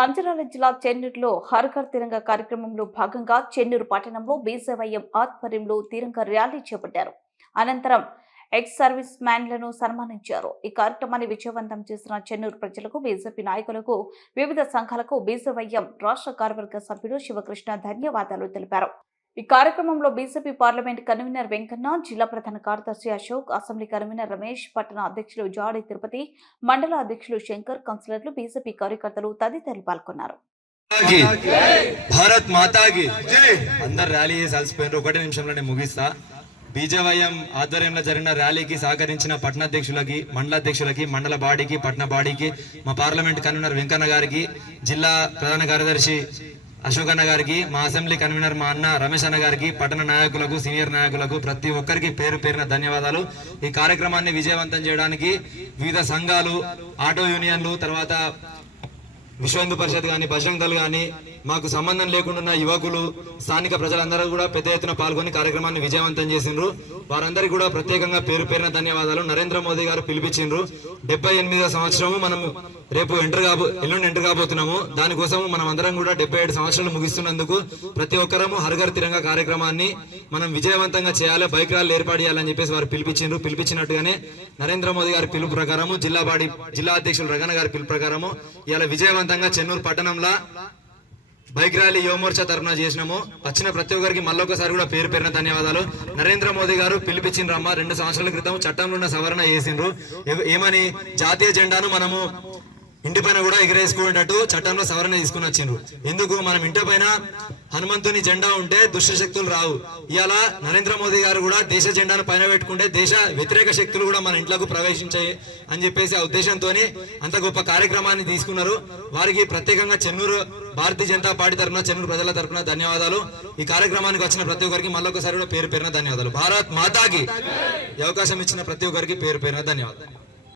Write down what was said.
మంచిర్యాల జిల్లా చెన్నూరులో హర్ ఘర్ తిరంగా కార్యక్రమంలో భాగంగా చెన్నూరు పట్టణంలో బీజేవైఎం ఆధ్వర్యంలో తిరంగా ర్యాలీ చేపట్టారు. అనంతరం ఎక్స్ సర్వీస్ మ్యాన్లను సన్మానించారు. ఈ కార్యక్రమాన్ని విజయవంతం చేసిన చెన్నూరు ప్రజలకు, బీజేపీ నాయకులకు, వివిధ సంఘాలకు బీజేవైఎం రాష్ట్ర కార్యవర్గ సభ్యుడు శివకృష్ణ ధన్యవాదాలు తెలిపారు. ఈ కార్యక్రమంలో బీజేపీ పార్లమెంట్ కన్వీనర్ వెంకన్న, జిల్లా ప్రధాన కార్యదర్శి అశోక్, అసెంబ్లీ కన్వీనర్ రమేష్, పట్టణ అధ్యక్షులు జాడి తిరుపతి, మండల అధ్యక్షులు శంకర్, కౌన్సిలర్లు, బీజేపీ కార్యకర్తలు తదితరులు పాల్గొన్నారు. భారత్ మాతాకి అందరు ర్యాలీ చేసి అలసిపోయినారు. 1 నిమిషంలోనే ముగిస్తా. బీజేవైఎం ఆధ్వర్యంలో జరిగిన ర్యాలీకి సహకరించిన పట్టణాధ్యక్షులకి, మండలాధ్యక్షులకి, మండల బాడీకి, పట్టణ బాడీకి, మా పార్లమెంట్ కన్వీనర్ వెంకన్న గారికి, జిల్లా ప్రధాన కార్యదర్శి అశోక్ అన్న గారికి, మా అసెంబ్లీ కన్వీనర్ మా అన్న రమేష్ అన్న గారికి, పట్టణ నాయకులకు, సీనియర్ నాయకులకు ప్రతి ఒక్కరికి పేరు పేరున ధన్యవాదాలు. ఈ కార్యక్రమాన్ని విజయవంతం చేయడానికి వివిధ సంఘాలు, ఆటో యూనియన్లు, తర్వాత విశ్వ హిందూ పరిషత్ కానీ, బజరంగ్ దళ్ కానీ, మాకు సంబంధం లేకుండా యువకులు, స్థానిక ప్రజలందరూ కూడా పెద్ద ఎత్తున పాల్గొని కార్యక్రమాన్ని విజయవంతం చేసిండ్రు. వారందరికీ కూడా ప్రత్యేకంగా పేరు పేరున ధన్యవాదాలు. నరేంద్ర మోదీ గారు పిలిపించిండ్రు. 78వ సంవత్సరము మనం రేపు ఎల్లుండి ఎంటర్ కాబోతున్నాము. దానికోసం మనం అందరం కూడా 77 సంవత్సరాలు ముగిస్తున్నందుకు ప్రతి ఒక్కరము హర్ ఘర్ తిరంగా కార్యక్రమాన్ని మనం విజయవంతంగా చేయాలి, బైక్ ర్యాలీలు ఏర్పాటు చేయాలని చెప్పేసి వారు పిలిపించిండ్రు. పిలిపించినట్టుగానే నరేంద్ర మోదీ గారి పిలుపు ప్రకారము, జిల్లా అధ్యక్షులు రగన గారి పిలుపు ప్రకారము ఇలా విజయవంతంగా చెన్నూరు పట్టణంలో బైక్ ర్యాలీ యువమోర్చా తరఫున చేసినాము. వచ్చిన ప్రతి ఒక్కరికి మళ్ళొకసారి కూడా పేరు పేరున ధన్యవాదాలు. నరేంద్ర మోదీ గారు పిలిపించిండ్రమ్మ. 2 సంవత్సరాల క్రితం చట్టంలో ఉన్న సవరణ చేసిండ్రు. ఏమని జాతీయ జెండాను మనము ఇంటి పైన కూడా ఎగరేసుకునేటట్టు చట్టంలో సవరణ తీసుకుని వచ్చిండ్రు. ఎందుకు? మనం ఇంటి పైన హనుమంతుని జెండా ఉంటే దుష్ట శక్తులు రావు. ఇవాళ నరేంద్ర మోదీ గారు కూడా దేశ జెండాను పైన పెట్టుకుంటే దేశ వ్యతిరేక శక్తులు కూడా మన ఇంట్లోకి ప్రవేశించాయి అని చెప్పేసి ఆ ఉద్దేశంతో అంత గొప్ప కార్యక్రమాన్ని తీసుకున్నారు. వారికి ప్రత్యేకంగా చెన్నూరు భారతీయ జనతా పార్టీ తరఫున, చెన్నూరు ప్రజల తరఫున ధన్యవాదాలు. ఈ కార్యక్రమానికి వచ్చిన ప్రతి ఒక్కరికి మళ్ళొకసారి కూడా పేరు పేరున ధన్యవాదాలు. భారత్ మాతాకి అవకాశం ఇచ్చిన ప్రతి ఒక్కరికి పేరు పేరున ధన్యవాదాలు.